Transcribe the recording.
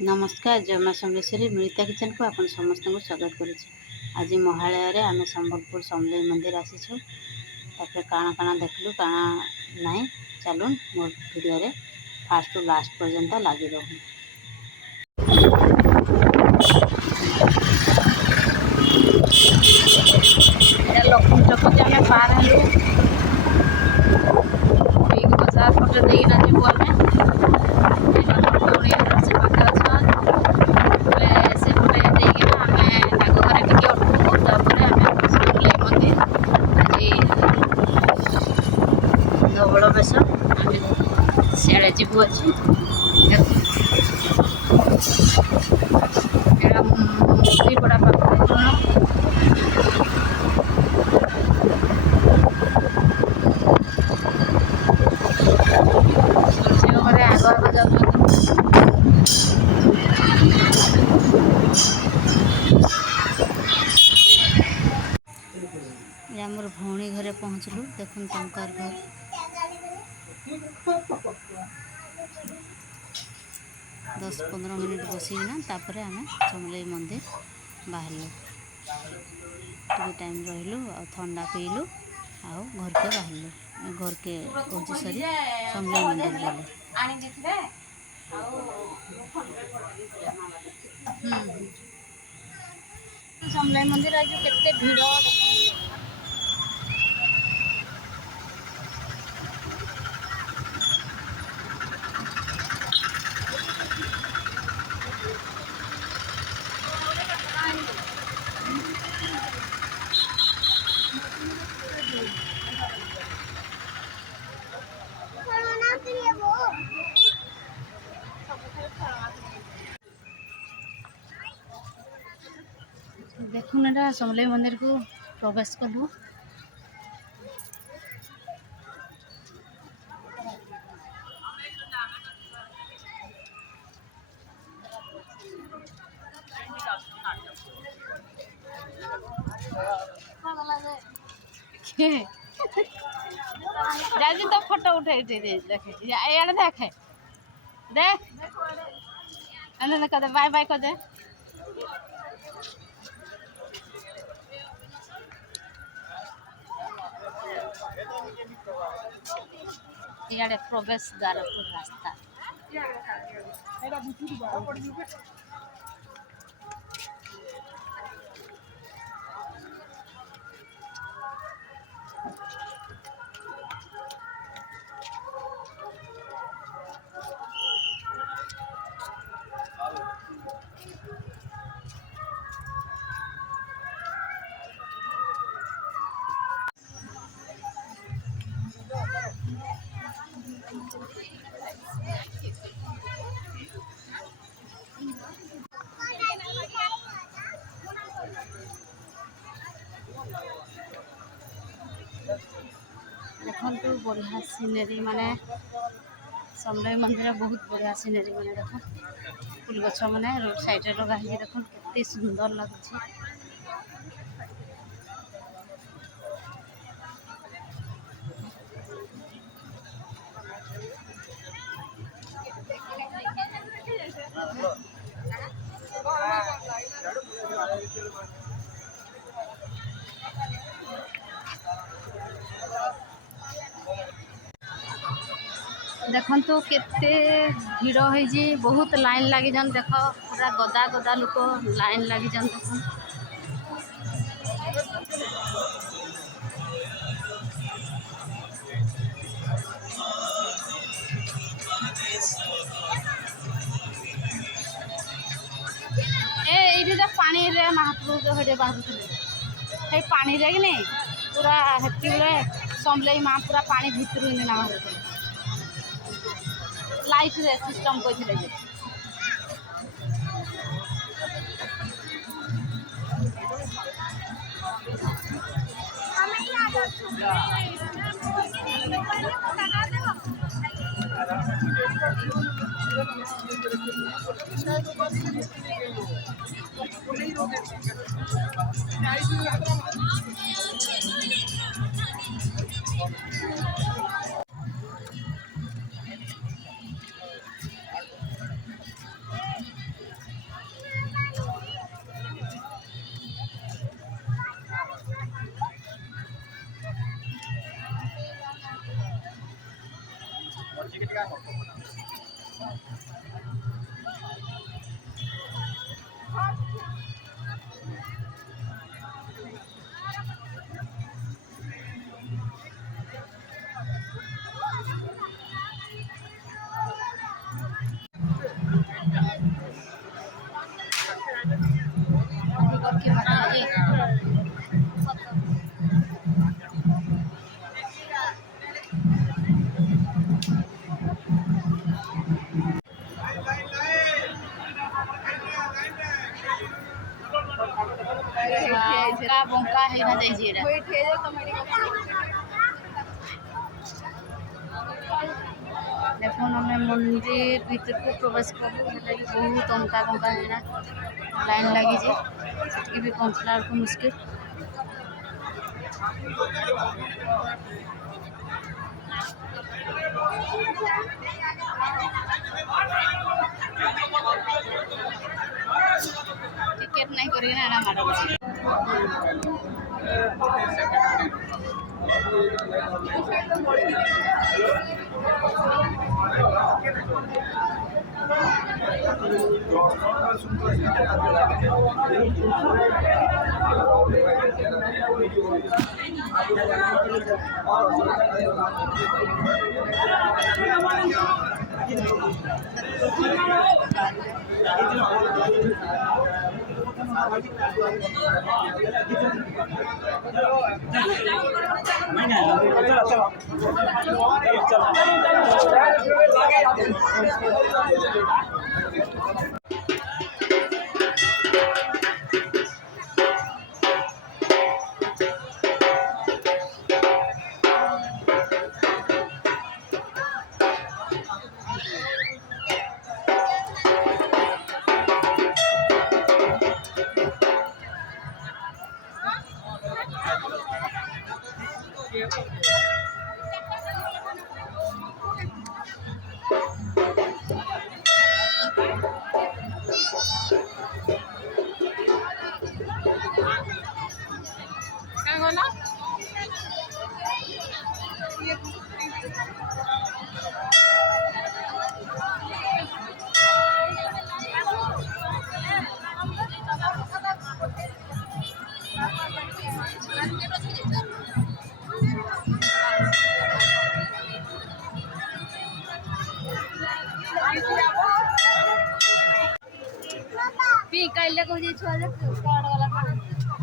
नमस्कार जमा समलेश्वरी मिलिता किचन को आपन समस्त को स्वागत करुच्छे। आज महालय आम संबलपुर समलेई मंदिर आसीछू। तापर काଣା काଣା देखलु काଣା नहीं चलून मोर वीडियो रे फास्ट टू लास्ट पर्यंत लगी रहू। लक्ष्मी चौक के आम पार हेलु बाजार पटे देना जीवु आम धवल बेश सियाड़े जीवु अच्छी बड़ा घरे आग आग जामर भौणी घरे पहुँचलु देखुन तंकर घर 10-15 मिनिट बसिना तापर आम समलेई मंदिर बाहरलु टे टाइम रहिलु आ ठंडा पीलु आ घर के बाहरलु घर के कौची सरी समलेई मंदिर गले समलेई मंदिर आज केते भीड़ देखुन एटा समलेई मंदिर को प्रवेश कलु जाजी तो फोटो उठे देखे यार देखे देख अने कदे बाय बाय कदे इे प्रवेश द्वार रास्ता देखु बढ़िया सीनेरी माने समलेई मंदिर बहुत बढ़िया सीनेरी माने देख फूल गछ माने रोड साइड लगा है देख कितनी सुंदर लगुच देखु केते भीड़ है बहुत लाइन लगी जान देख पूरा गदा गदा लोक लाइन लगी जान देख ये पानी रे महाप्रभु हेडे बाहर पानी रे कि नहीं पूरा हेती समलेई माँ पूरा पानी भितर ना बाहर लाइट रे सिस्टम कहते ବଙ୍କା ବଙ୍କା ହେଇନା ଯାଇଛି ଏଇଟା। देखो हमें मंदिर भीतर को प्रवेश करूँ बहुत अंका बंका है लाइन लगी से भी पहुँचला को मुश्किल। टिकेट नहीं करी ना मार पी कइले को जे छुआ जे कार्ड वाला